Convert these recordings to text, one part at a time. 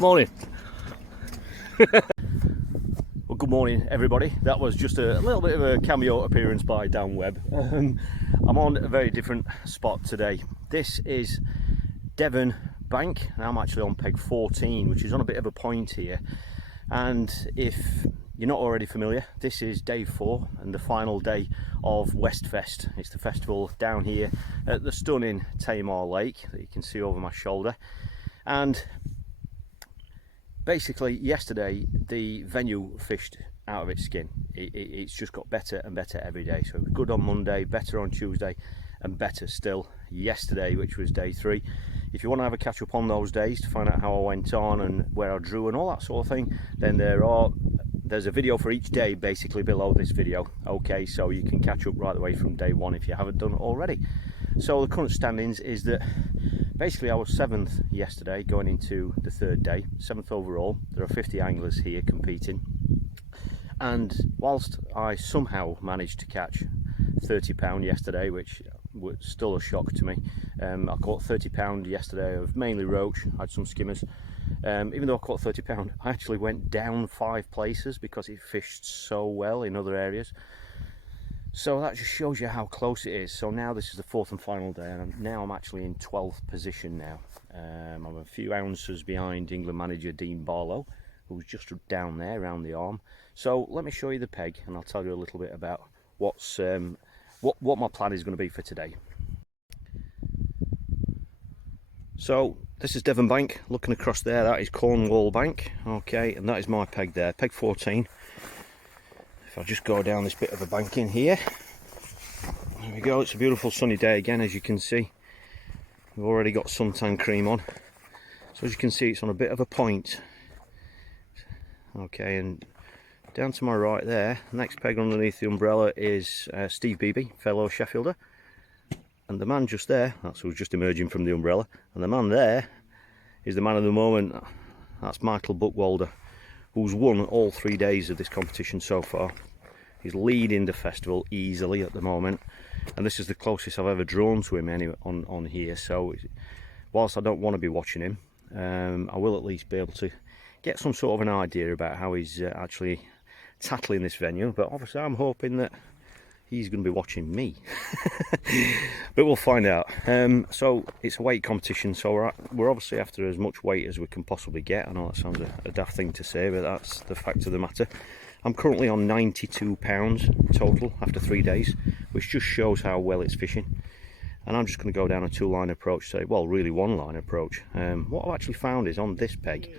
Morning. Well, good morning, everybody. That was just a little bit of a cameo appearance by Dan Webb. I'm on a very different spot today. This is Devon Bank, and I'm actually on peg 14, which is on a bit of a point here. And if you're not already familiar, this is day 4 and the final day of WestFest. It's the festival down here at the stunning Tamar Lake that you can see over my shoulder. And basically, yesterday the venue fished out of its skin. It's just got better and better every day. So it was good on Monday, better on Tuesday, and better still yesterday, which was day 3. If you want to have a catch up on those days to find out how I went on and where I drew and all that sort of thing, then there's a video for each day basically below this video. Okay, so you can catch up right away from day 1 if you haven't done it already. So the current standings is that basically I was 7th yesterday, going into the 3rd day, 7th overall. There are 50 anglers here competing, and whilst I somehow managed to catch £30 yesterday, which was still a shock to me. I caught £30 yesterday of mainly roach. I had some skimmers. Even though I caught £30, I actually went down 5 places because it fished so well in other areas. So that just shows you how close it is. So now this is the 4th and final day, and now I'm actually in 12th position now. I'm a few ounces behind England manager Dean Barlow, who's just down there around the arm. So let me show you the peg, and I'll tell you a little bit about what my plan is going to be for today. So this is Devon Bank. Looking across there, that is Cornwall Bank. Okay, and that is my peg there, peg 14. If I just go down this bit of a bank in here, there we go. It's a beautiful sunny day again, as you can see. We've already got suntan cream on. So as you can see, it's on a bit of a point. Okay, and down to my right there, next peg underneath the umbrella is Steve Beebe, fellow Sheffielder. And the man just there, that's who's just emerging from the umbrella. And the man there is the man of the moment. That's Michael Buckwalder, who's won all 3 days of this competition so far. He's leading the festival easily at the moment, and this is the closest I've ever drawn to him anyway on here. So whilst I don't want to be watching him, I will at least be able to get some sort of an idea about how he's actually tackling this venue. But obviously I'm hoping that he's going to be watching me. But we'll find out. So it's a weight competition, so we're obviously after as much weight as we can possibly get. I know that sounds a daft thing to say, but that's the fact of the matter. I'm currently on £92 total after 3 days, which just shows how well it's fishing. And I'm just going to go down a 2-line approach today. Well, really 1-line approach. What I've actually found is on this peg,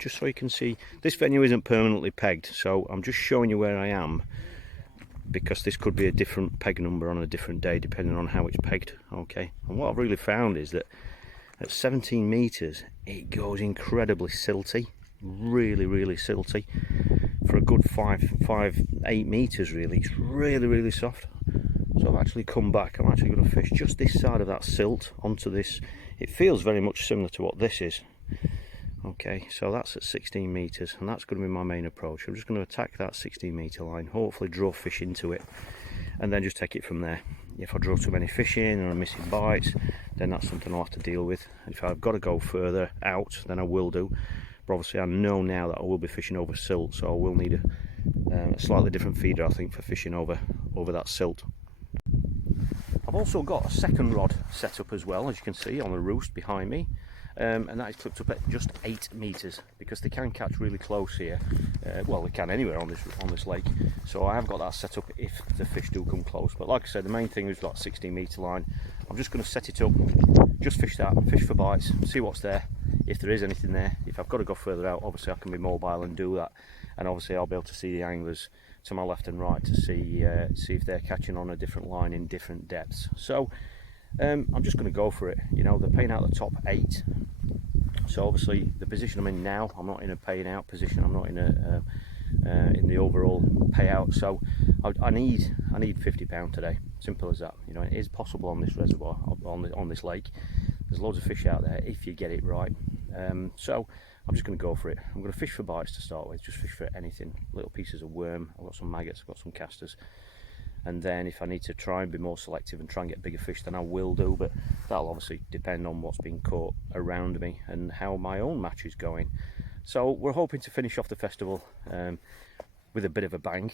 just so you can see, this venue isn't permanently pegged, so I'm just showing you where I am, because this could be a different peg number on a different day depending on how it's pegged. Okay, and what I've really found is that at 17 meters it goes incredibly silty, really silty. For a good 8 meters really, it's really soft. So I've actually come back. I'm actually going to fish just this side of that silt onto this. It feels very much similar to what this is. Okay, so that's at 16 meters, and that's going to be my main approach. I'm just going to attack that 16 meter line, hopefully draw fish into it, and then just take it from there. If I draw too many fish in or I'm missing bites, then that's something I'll have to deal with. If I've got to go further out, then I will do. But obviously I know now that I will be fishing over silt, so I will need a slightly different feeder, I think, for fishing over that silt. I've also got a second rod set up as well, as you can see on the roost behind me. And that is clipped up at just 8 meters, because they can catch really close here. Well, they can anywhere on this lake. So I have got that set up if the fish do come close. But like I said, the main thing is that 16 meter line. I'm just going to set it up, just fish that, fish for bites, see what's there, if there is anything there. If I've got to go further out, obviously I can be mobile and do that. And obviously I'll be able to see the anglers to my left and right to see if they're catching on a different line in different depths. So I'm just going to go for it. You know, they're paying out the top 8. So obviously the position I'm in now, I'm not in a paying out position. I'm not in the overall payout. So I need £50 today. Simple as that. You know, it is possible on this reservoir, on this lake. There's loads of fish out there if you get it right. So I'm just going to go for it. I'm going to fish for bites to start with. Just fish for anything, little pieces of worm. I've got some maggots. I've got some casters. and then if I need to try and be more selective and try and get bigger fish, then I will do, but that'll obviously depend on what's being caught around me and how my own match is going. So we're hoping to finish off the festival with a bit of a bang,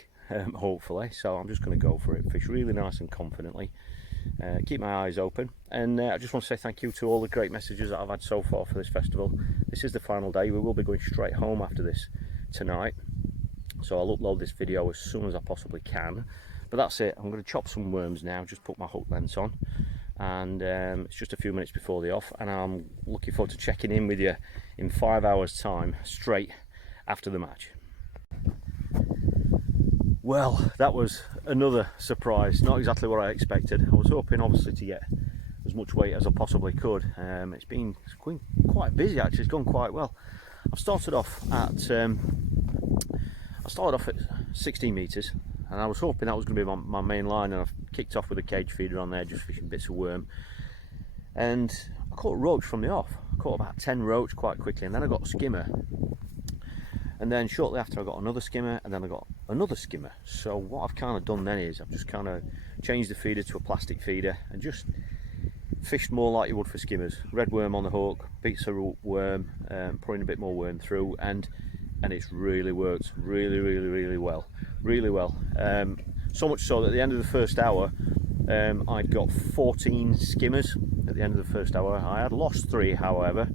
hopefully. So I'm just going to go for it, fish really nice and confidently, keep my eyes open, and I just want to say thank you to all the great messages that I've had so far for this festival. This is the final day. We will be going straight home after this tonight, so I'll upload this video as soon as I possibly can. But that's it. I'm going to chop some worms now, just put my hook lens on, and it's just a few minutes before the off, and I'm looking forward to checking in with you in 5 hours time, straight after the match. Well, that was another surprise, not exactly what I expected. I was hoping obviously to get as much weight as I possibly could. It's been quite busy actually, it's gone quite well. I started off at 16 metres, and I was hoping that was going to be my main line, and I've kicked off with a cage feeder on there, just fishing bits of worm. And I caught a roach from the off. I caught about 10 roach quite quickly, and then I got a skimmer. And then shortly after I got another skimmer, and then I got another skimmer. So what I've kind of done then is I've just kind of changed the feeder to a plastic feeder and just fished more like you would for skimmers. Red worm on the hook, bits of worm, putting a bit more worm through, and it's really worked really well. So much so that at the end of the first hour, I'd got 14 skimmers at the end of the first hour. I had lost 3, however,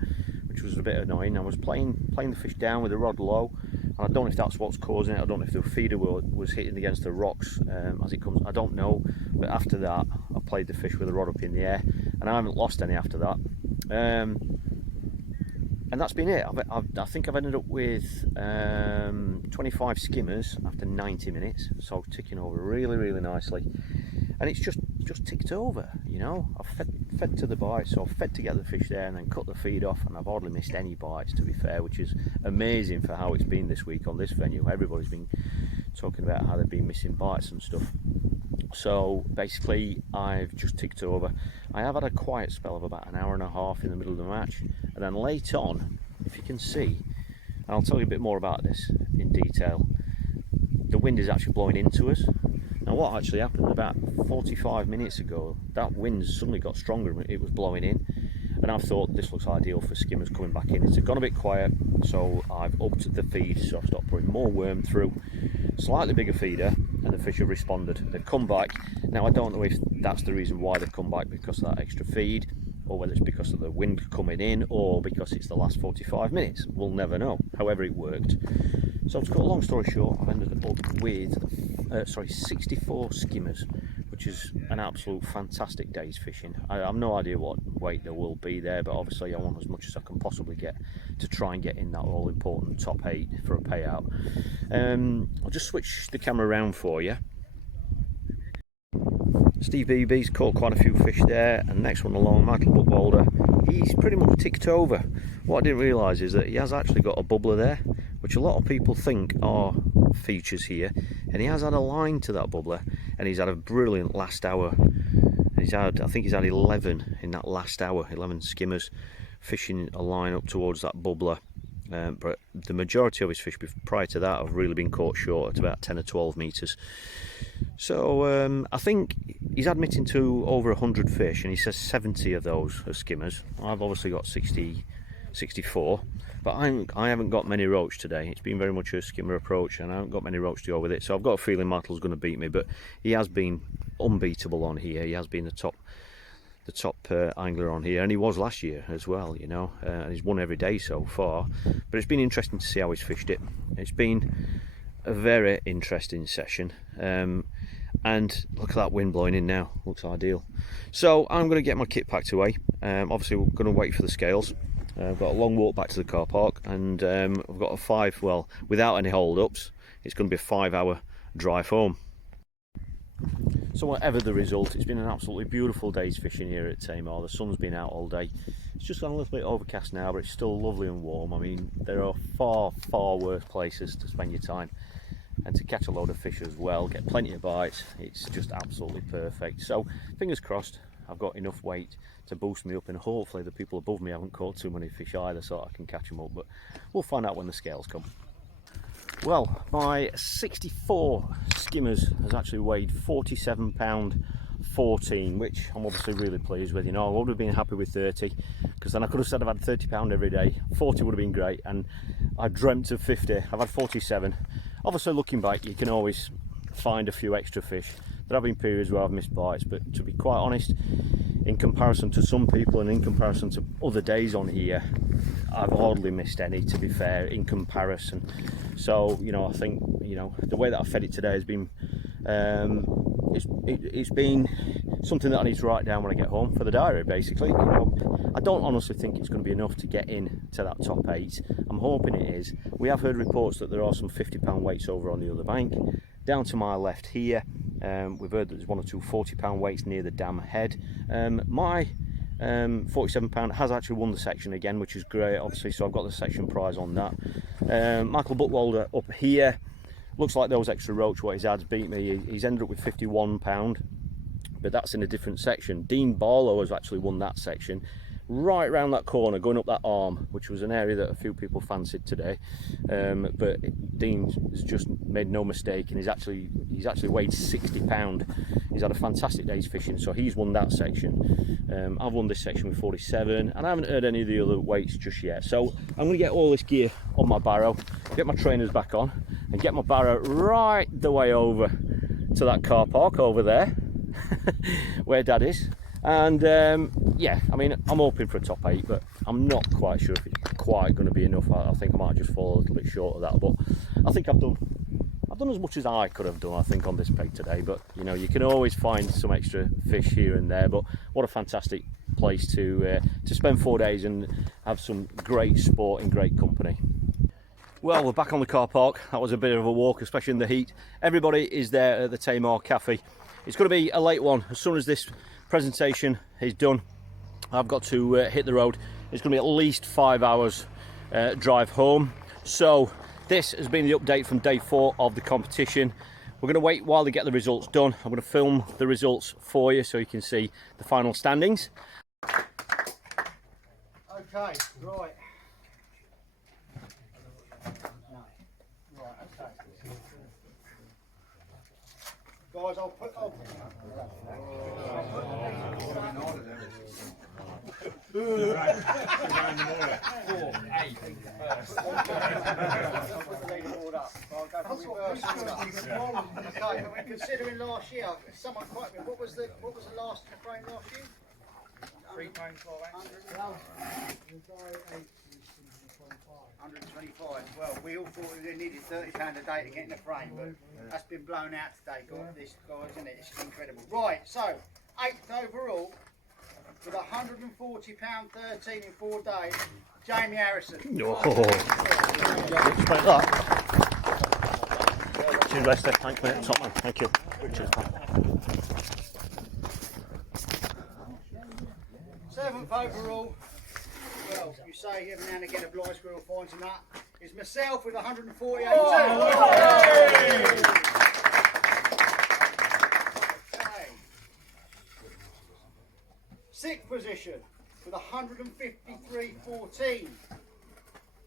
which was a bit annoying. I was playing the fish down with the rod low, and I don't know if that's what's causing it. I don't know if the feeder was hitting against the rocks as it comes. I don't know. But after that, I played the fish with the rod up in the air, and I haven't lost any after that. And that's been it. I think I've ended up with 25 skimmers after 90 minutes, so ticking over really nicely, and it's just ticked over, you know. I've fed to the bite, so I've fed to get the fish there and then cut the feed off, and I've hardly missed any bites, to be fair, which is amazing for how it's been this week on this venue. Everybody's been talking about how they've been missing bites and stuff. So basically I've just ticked over. I have had a quiet spell of about an hour and a half in the middle of the match, and then late on, if you can see, and I'll tell you a bit more about this in detail, the wind is actually blowing into us. Now what actually happened about 45 minutes ago, that wind suddenly got stronger, it was blowing in, and I thought this looks ideal for skimmers coming back in. It's gone a bit quiet, so I've upped the feed, so I've stopped putting more worm through, slightly bigger feeder, and the fish have responded. They've come back. Now I don't know if that's the reason why they've come back, because of that extra feed, or whether it's because of the wind coming in, or because it's the last 45 minutes. We'll never know. However, it worked. So to cut a long story short, I've ended up with 64 skimmers, which is an absolute fantastic day's fishing. I have no idea what weight there will be there, but obviously I want as much as I can possibly get to try and get in that all important top 8 for a payout. I'll just switch the camera around for you. Steve Beebe's caught quite a few fish there, and next one along, Michael Buckwalder, he's pretty much ticked over. What I didn't realise is that he has actually got a bubbler there, which a lot of people think are features here, and he has had a line to that bubbler, and he's had a brilliant last hour. I think he's had 11 in that last hour, 11 skimmers fishing a line up towards that bubbler. But the majority of his fish prior to that have really been caught short at about 10 or 12 metres. So I think he's admitting to over 100 fish, and he says 70 of those are skimmers. I've obviously got 64, but I haven't got many roach today. It's been very much a skimmer approach, and I haven't got many roach to go with it. So I've got a feeling Michael's going to beat me, but he has been unbeatable on here. He has been the top angler on here, and he was last year as well, you know, and he's won every day so far. But it's been interesting to see how he's fished it. It's been a very interesting session, and look at that wind blowing in now, looks ideal. So I'm going to get my kit packed away. Obviously we're going to wait for the scales. I've got a long walk back to the car park, and I've got without any hold-ups, it's going to be a 5-hour drive home. So whatever the result, it's been an absolutely beautiful day's fishing here at Tamar. The sun's been out all day. It's just gone a little bit overcast now, but it's still lovely and warm. I mean, there are far worse places to spend your time, and to catch a load of fish as well, get plenty of bites. It's just absolutely perfect. So fingers crossed I've got enough weight to boost me up, and hopefully the people above me haven't caught too many fish either, so I can catch them up. But we'll find out when the scales come. Well, my 64 skimmers has actually weighed £47.14, which I'm obviously really pleased with. You know, I would have been happy with 30, because then I could have said I've had £30 every day. 40 would have been great, and I dreamt of 50. I've had 47. Obviously, looking back, you can always find a few extra fish. There have been periods where I've missed bites, but to be quite honest, in comparison to some people and in comparison to other days on here, I've hardly missed any, to be fair, in comparison. So, you know, I think, you know, the way that I fed it today has been, it's been something that I need to write down when I get home for the diary, basically. You know, I don't honestly think it's going to be enough to get in to that top 8. I'm hoping it is. We have heard reports that there are some £50 weights over on the other bank. Down to my left here, we've heard that there's 1 or 2 £40 weights near the dam head. My £47 has actually won the section again, which is great, obviously, so I've got the section prize on that. Michael Buckwalder up here, looks like those extra roach what he's had beat me. He's ended up with £51, but that's in a different section. Dean Barlow has actually won that section, right round that corner, going up that arm, which was an area that a few people fancied today. But Dean has just made no mistake, and he's actually weighed £60. He's had a fantastic day's fishing, so he's won that section. I've won this section with 47, and I haven't heard any of the other weights just yet. So I'm going to get all this gear on my barrow, get my trainers back on, and get my barrow right the way over to that car park over there, where Dad is. And yeah, I mean, I'm hoping for a top 8, but I'm not quite sure if it's quite going to be enough. I think I might just fall a little bit short of that, but I think I've done as much as I could have done, I think, on this peg today. But you know, you can always find some extra fish here and there. But what a fantastic place to spend 4 days and have some great sport in great company. Well, we're back on the car park. That was a bit of a walk, especially in the heat. Everybody is there at the Tamar Cafe. It's going to be a late one. As soon as this presentation is done, I've got to hit the road. It's going to be at least 5 hours drive home. So this has been the update from day 4 of the competition. We're going to wait while they get the results done. I'm going to film the results for you so you can see the final standings. Okay, right. Guys, I'll put Okay, and we're considering last year. Someone quote me. What was the last frame last year? 3 pounds, 125. Well, we all thought we needed £30 a day to get in the frame, but that's been blown out today, guys, isn't it? It's incredible. Right, so 8th overall with £140.13 in 4 days. Jamie Harrison. Oh, respect that. Cheers, Lester. Thanks, mate. Top man. Thank you. Cheers, pal. 7th overall. Well, you say every now and again a blind squirrel finds him that. Is myself with 148. Okay. 6th position with 153.14.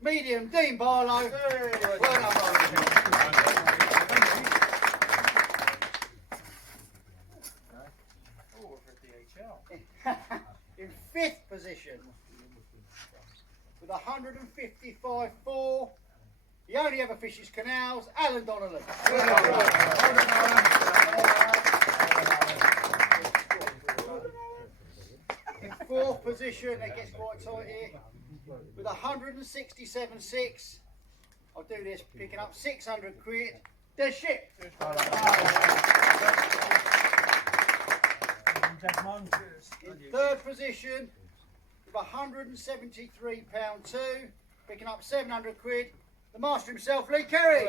Medium, Dean Barlow. Well done, In 5th position with 155.4. He only ever fishes canals, Alan Donnelly. In 4th position, it gets quite tight here, with 167.6. I'll do this, picking up 600 quid. The ship. In 3rd position, with 173.2, picking up 700 quid, the master himself, Lee Kerry.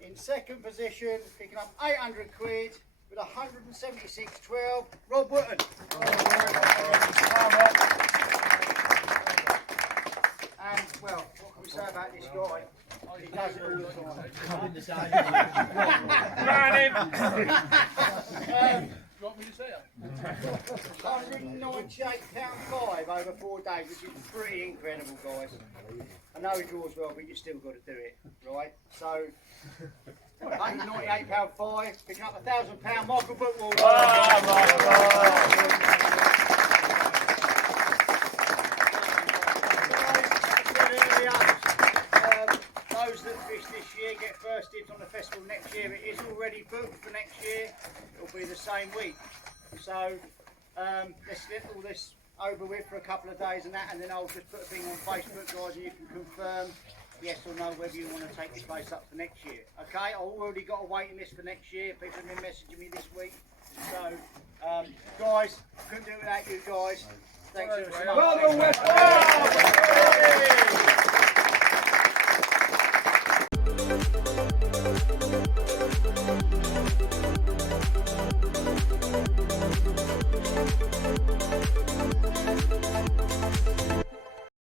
In 2nd position, picking up 800 quid, with 176.12, Rob Wootton. And, well, what can we say about this guy? He does it all the time. You want me to say it? £198.5 over 4 days, which is pretty incredible, guys. I know he draws well, but you still got to do it, right? So, £198.5, picking up £1,000 Michael Bookwall. Those that fish this year get first dibs on the festival next year. It is already booked for next year. It'll be the same week. So let's get all this over with for a couple of days and that, and then I'll just put a thing on Facebook, guys, and you can confirm yes or no whether you want to take this place up for next year. Okay, I've already got a waiting list for next year. People have been messaging me this week. So, guys, couldn't do it without you guys. Thanks so much. Well done, WestFest!